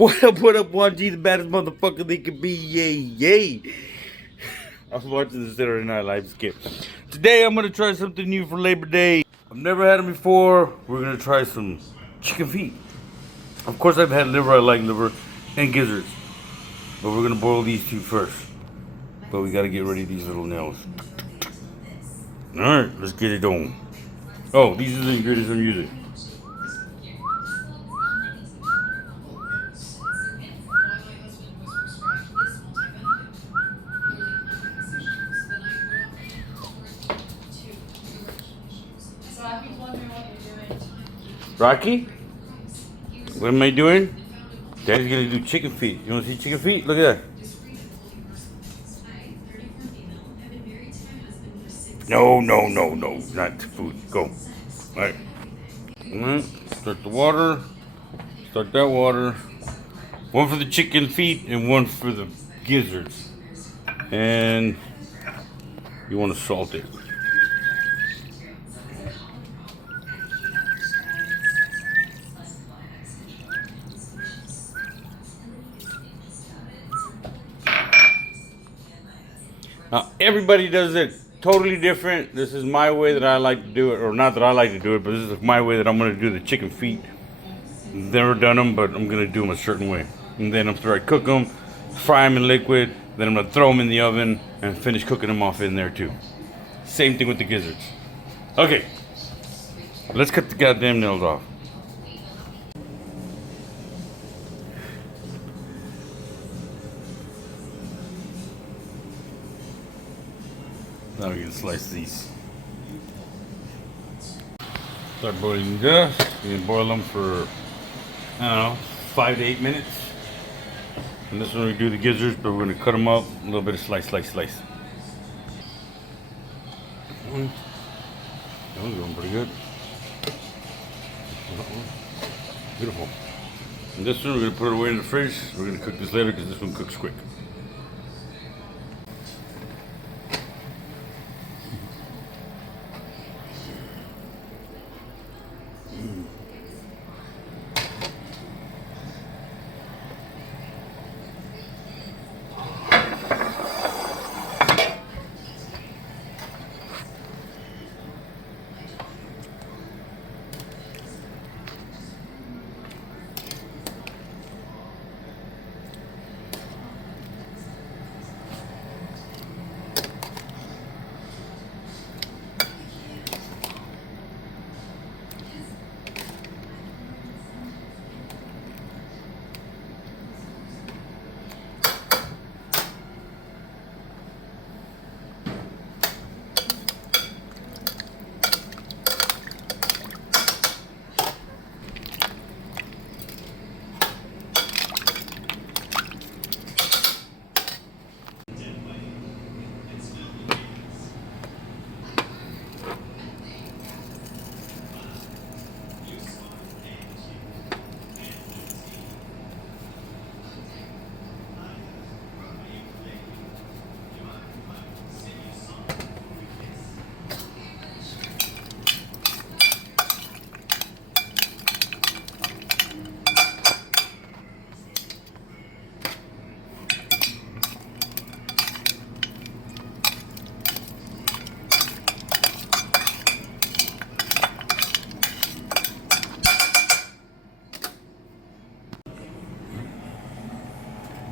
What up, 1G, the baddest motherfucker they could be, yay, yay. I was watching the Saturday Night Live skit. Today, I'm gonna try something new for Labor Day. I've never had them before. We're gonna try some chicken feet. Of course, I've had liver, I like liver, and gizzards. But we're gonna boil these two first. But we gotta get rid of these little nails. Alright, let's get it on. Oh, these are the ingredients I'm using. Rocky? What am I doing? Daddy's gonna do chicken feet. You wanna see chicken feet? Look at that. No, not food. Go. Alright. Start the water. Start that water. One for the chicken feet and one for the gizzards. And you wanna salt it. Now, everybody does it totally different. This is my way that I like to do it, or not that I like to do it, but this is my way that I'm going to do the chicken feet. Never done them, but I'm going to do them a certain way. And then after I cook them, fry them in liquid, then I'm going to throw them in the oven and finish cooking them off in there too. Same thing with the gizzards. Okay, let's cut the goddamn nails off. Now we can slice these. Start boiling this. You can boil them for, I don't know, 5 to 8 minutes. And this one we do the gizzards, but we're going to cut them up. A little bit of slice. That one's going pretty good. Beautiful. And this one we're going to put it away in the fridge. We're going to cook this later because this one cooks quick.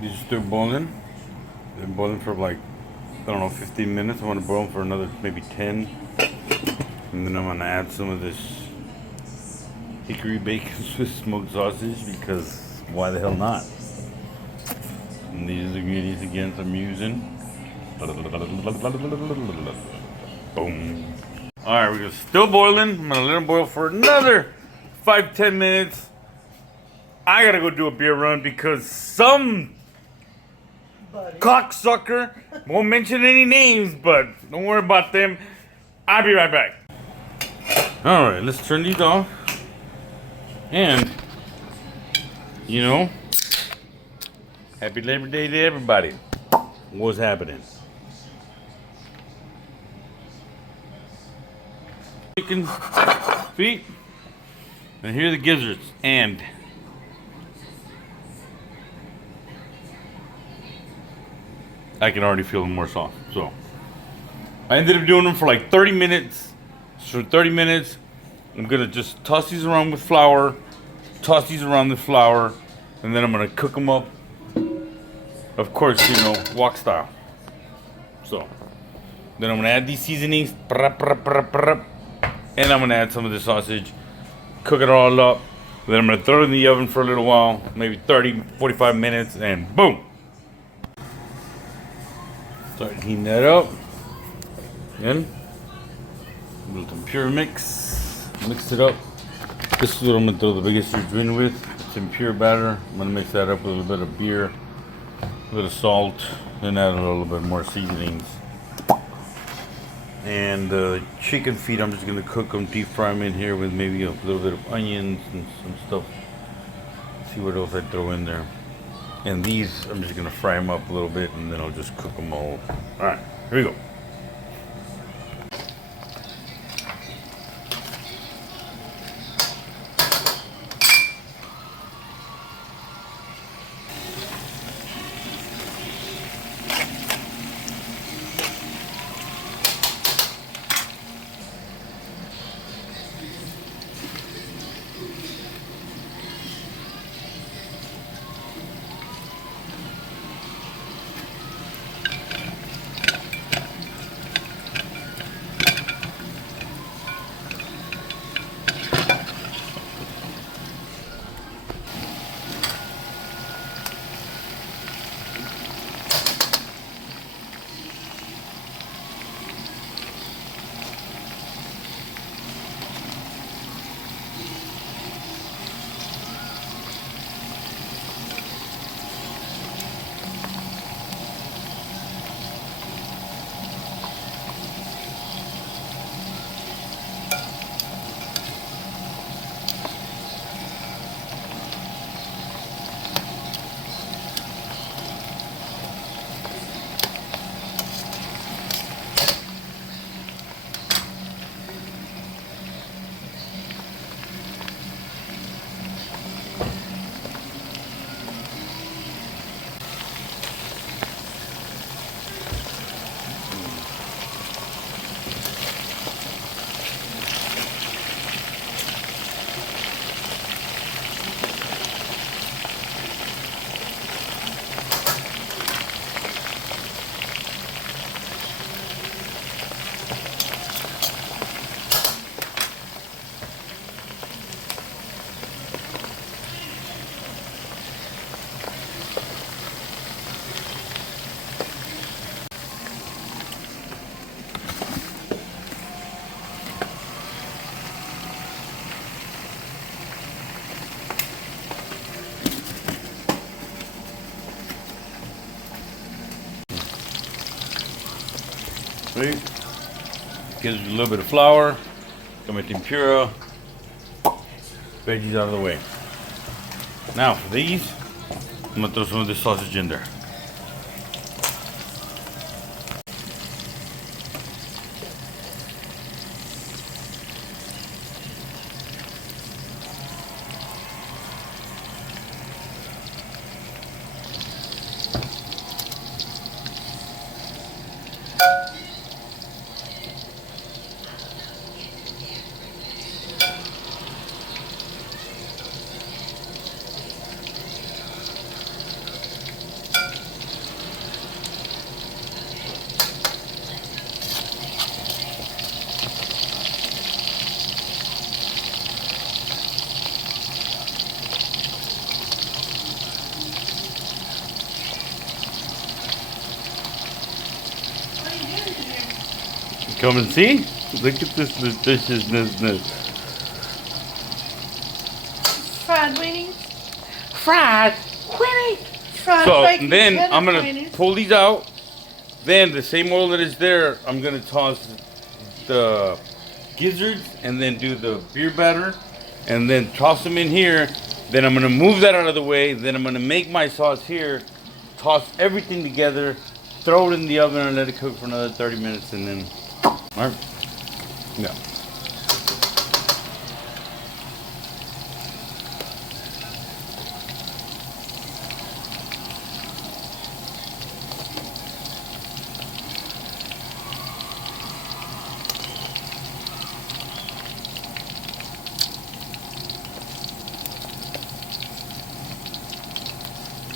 These are still boiling. They're boiling for like, I don't know, 15 minutes. I want to boil them for another maybe 10. And then I'm going to add some of this hickory bacon Swiss smoked sausage because why the hell not? And these are the ingredients again I'm using. Boom. Alright, we're still boiling. I'm going to let them boil for another 5-10 minutes. I got to go do a beer run because some cocksucker, won't mention any names, but don't worry about them. I'll be right back. Alright, let's turn these off. And, you know, happy Labor Day to everybody. What's happening? Chicken feet. And here are the gizzards. And I can already feel them more soft. So I ended up doing them for like 30 minutes. So 30 minutes, I'm gonna just toss these around with flour, and then I'm gonna cook them up. Of course, wok style. So then I'm gonna add these seasonings, and I'm gonna add some of the sausage, cook it all up. Then I'm gonna throw it in the oven for a little while, maybe 30, 45 minutes, and boom. Start heating that up. Then a little tempura mix. Mix it up. This is what I'm gonna throw the biggest surge in with. Tempura batter. I'm gonna mix that up with a little bit of beer, a little salt, and add a little bit more seasonings. And the chicken feet, I'm just gonna cook them, deep fry them in here with maybe a little bit of onions and some stuff. See what else I throw in there. And these, I'm just gonna fry them up a little bit, and then I'll just cook them all. All right, here we go. See? Gives you a little bit of flour, got my tempura, veggies out of the way. Now for these, I'm gonna throw some of this sausage in there. Come and see. Look at this deliciousness. Fried weenies. Fried. Fried So bacon then cheddar I'm gonna weenies. pull these out. Then the same oil that is there, I'm gonna toss the gizzards and then do the beer batter and then toss them in here. Then I'm gonna move that out of the way. Then I'm gonna make my sauce here, toss everything together, throw it in the oven and let it cook for another 30 minutes and then, all right, yeah.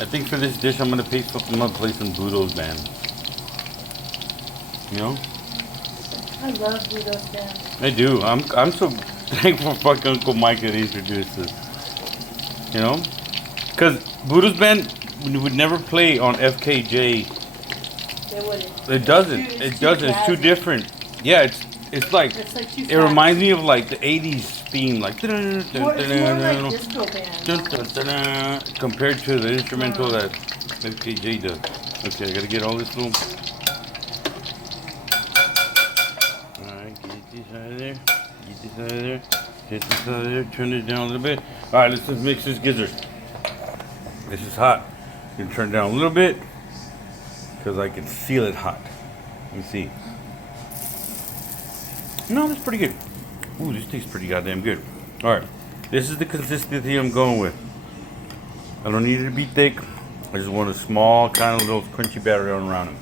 I think for this dish, I'm gonna play some Budos, man. You know? I love Budos, man. I do. I'm so thankful for fucking Uncle Mike that he introduced us. You know? Because Budos Band would never play on FKJ. They wouldn't. It doesn't. It's It doesn't. It's too jazzy. different. Yeah, it's like It's like too it fast. reminds me of like the '80s theme, like It's more like disco band. compared to the instrumental that FKJ does. Okay, I gotta get all this little. Alright, get this out of there. Get this out of there. Get this out of there. Turn it down a little bit. Alright, let's just mix this gizzard. This is hot. You can turn it down a little bit because I can feel it hot. Let me see. No, that's pretty good. Ooh, this tastes pretty goddamn good. Alright, this is the consistency I'm going with. I don't need it to be thick. I just want a small, kind of little crunchy batter around them.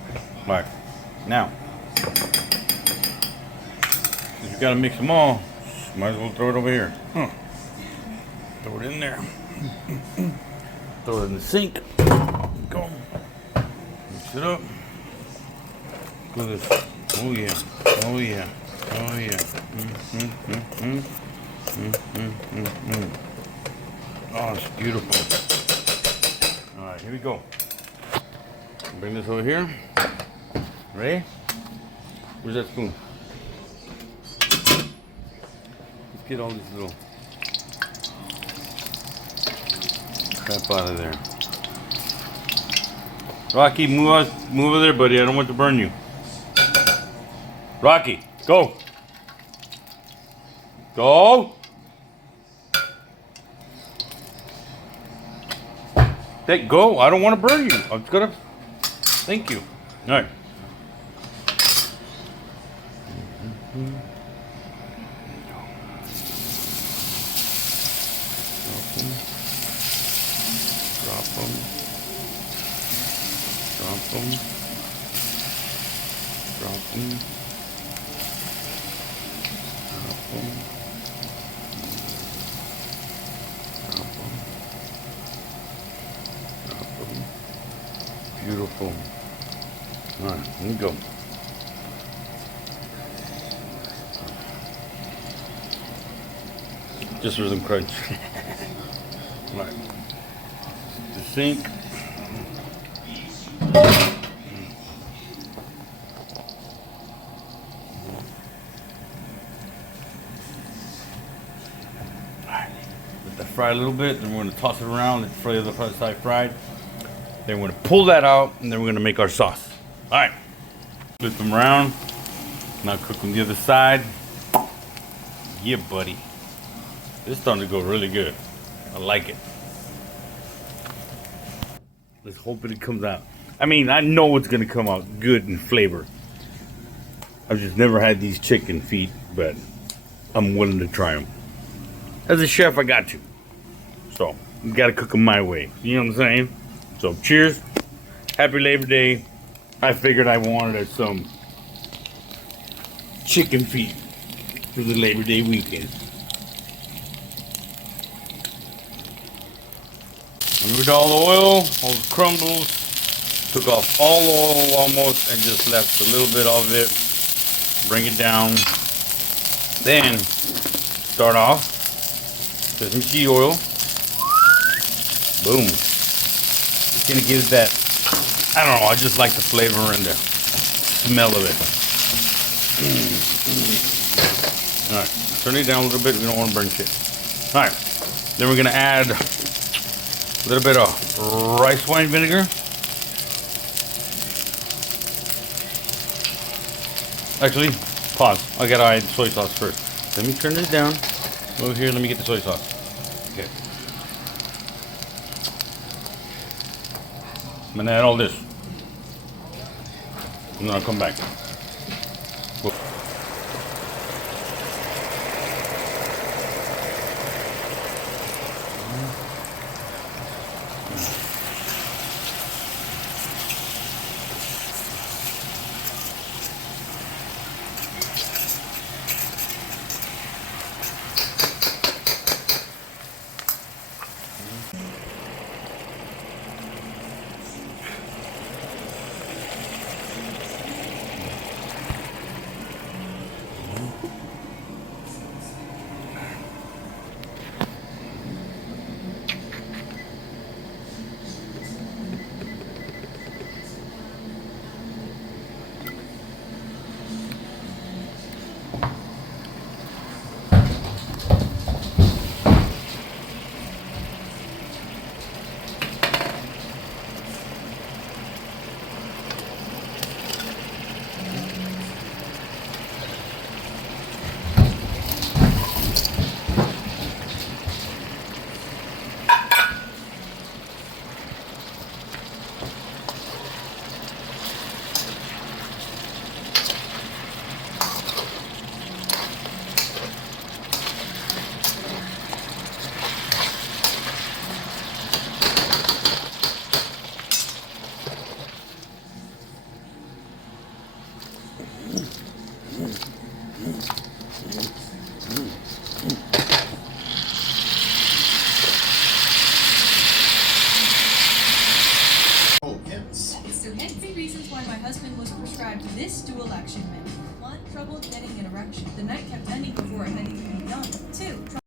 Alright, now, since you gotta mix them all, might as well throw it over here. Throw it in there. Throw it in the sink. Go. Mix it up. Look at this. Oh yeah. Oh yeah. Oh yeah. Oh, it's beautiful. Alright, here we go. Bring this over here. Ready? Where's that spoon? Let's get all this little crap out of there. Rocky, move over there, buddy. I don't want to burn you. Rocky, go. Go. Go. I don't want to burn you. I'm gonna. Thank you. All right. Drop them. Drop them. Drop them. Drop them. Drop them. Drop them. Beautiful. All right, here we go. Just for some crunch. All right. The sink. Let that fry a little bit, then we're going to toss it around, let the other side fried. Then we're going to pull that out, and then we're going to make our sauce. All right. Flip them around. Now cook them the other side. Yeah, buddy. This is starting to go really good. I like it. Let's hope it comes out. I mean, I know it's going to come out good in flavor. I've just never had these chicken feet, but I'm willing to try them. As a chef, I got to. So, you got to cook them my way. You know what I'm saying? So, cheers. Happy Labor Day. I figured I wanted some chicken feet for the Labor Day weekend. Removed all the oil, all the crumbles, took off all the oil almost, and just left a little bit of it. Bring it down. Then start off with some sea oil. Boom. It's gonna give it that, I don't know, I just like the flavor and the smell of it. Alright, turn it down a little bit, we don't want to burn shit. Alright, then we're gonna add a little bit of rice wine vinegar. Actually, pause. I gotta add soy sauce first. Let me turn this down. Over here, let me get the soy sauce. Okay. I'm gonna add all this. And then I'll come back. Whoa. So hence the reasons why my husband was prescribed this dual action menu. 1. Trouble getting an erection. The night kept ending before it had even begun. 2.